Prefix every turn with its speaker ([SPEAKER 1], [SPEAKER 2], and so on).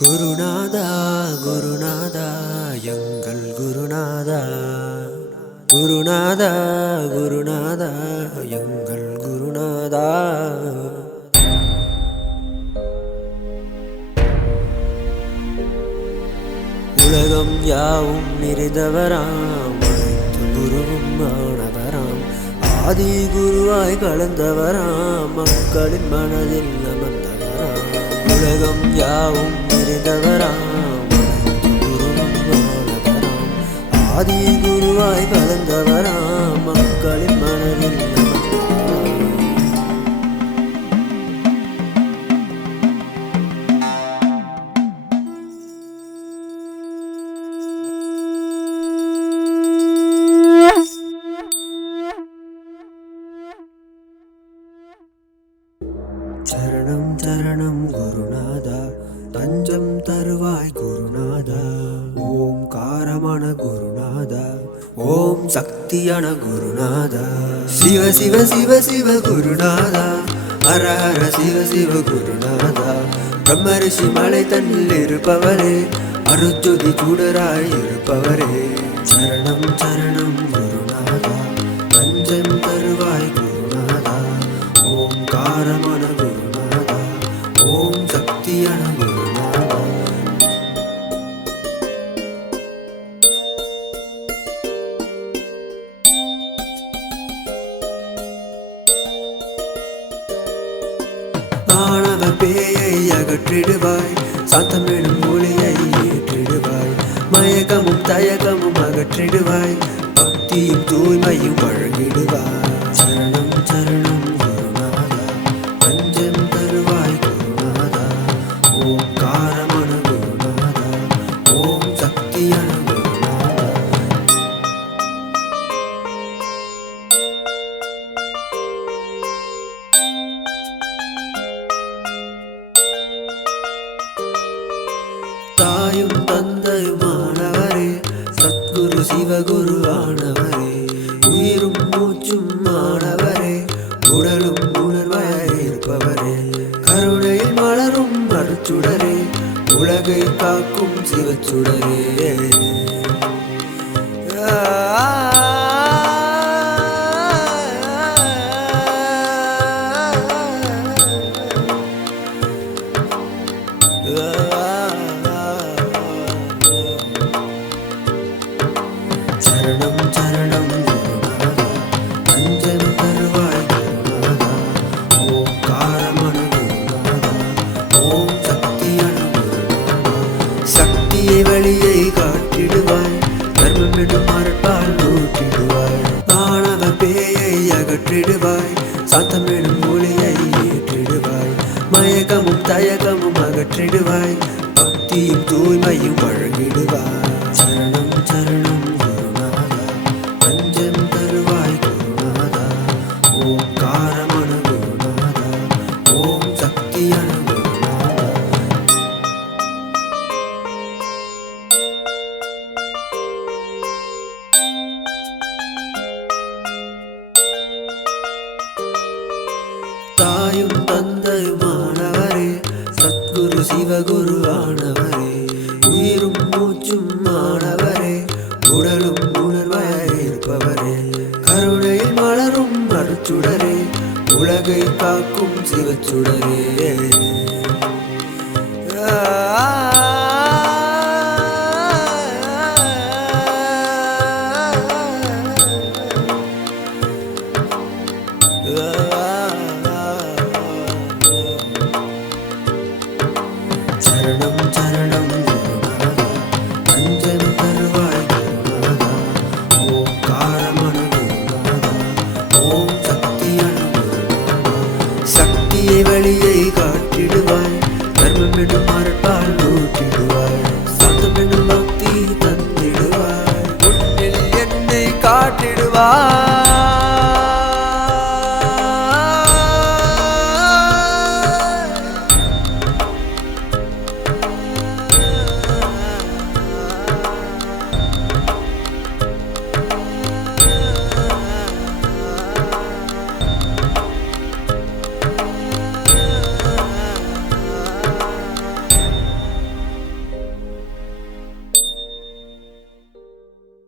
[SPEAKER 1] குருநாதா குருநாதா எங்கள் குருநாதா. குருநாதா குருநாதா எங்கள் குருநாதா. உலகம் யாவும் நிறைந்தவராம் அனைத்து குருவும் ஆனவராம். ஆதி குருவாய் கலந்தவராம் மக்களின் மனதில் அமர்ந்த உலகம் யாவும் நிறைந்தவராம் அனைத்து ஆதி குருவாய் கலந்தவராம். மக்களின் சரணம் சரணம் குருநாதா. தஞ்சம் தருவாய் குருநாதா. ஓம் காரமான குருநாதா. ஓம் சக்தியான குருநாதா. சிவ சிவ சிவ சிவ குருநாதா. ஹர ஹர சிவ சிவ குருநாதா. பிரம்ம ரிஷி மலை தன்னில் இருப்பவரே. அருஜொதி கூடராய் இருப்பவரே. சரணம் சரணம் குரு காணாத பேயை அகற்றிடுவாய். சத்தமிடும் மொழியை ஏற்றிடுவாய். மயக்கமும் தயக்கமும் அகற்றிடுவாய். பக்தியும் தூய்மையும் வழங்கிடுவாய். சரணம் சரணம் தாயும் தந்தையுமானவரே சத்குரு சிவகுரு ஆனவரே. உயிரும் மூச்சும் ஆனவரே. உடலும் உணர்வாய் இருப்பவரே. கருணையில் மலரும் மறுச்சுடரே. உலகை காக்கும் சிவச்சுடரே. சரணம் சக்தியை வழியை காட்டிடுவாய். தர்மமிடும் மரப்பால் நூற்றிடுவாய் ஆணவ பேயை அகற்றிடுவாய். சாந்தமிடும் மொழியை ஏற்றிடுவாய். மயக்கமும் தயக்கமும் அகற்றிடுவாய். பக்தியும் தூய்மையும் வழங்கிடுவாய். தாயும் தந்தையுமானவரே சத்குரு சிவகுரு ஆனவரே. உயிரும் மூச்சும் ஆனவரே. உடலும் உணர்வாய் இருப்பவரே. கருணையில் மலரும் மறுச்சுடரே உலகை காக்கும் சிவச்சுடரே. சரணம் சக்தியை வழியை காட்டிடுவாய். தர்மமிடும் மரப்பால் நூற்றிடுவாய். சாந்தம் என்னும் பக்தி தந்திடுவாய். என்னை காட்டிடுவாய்.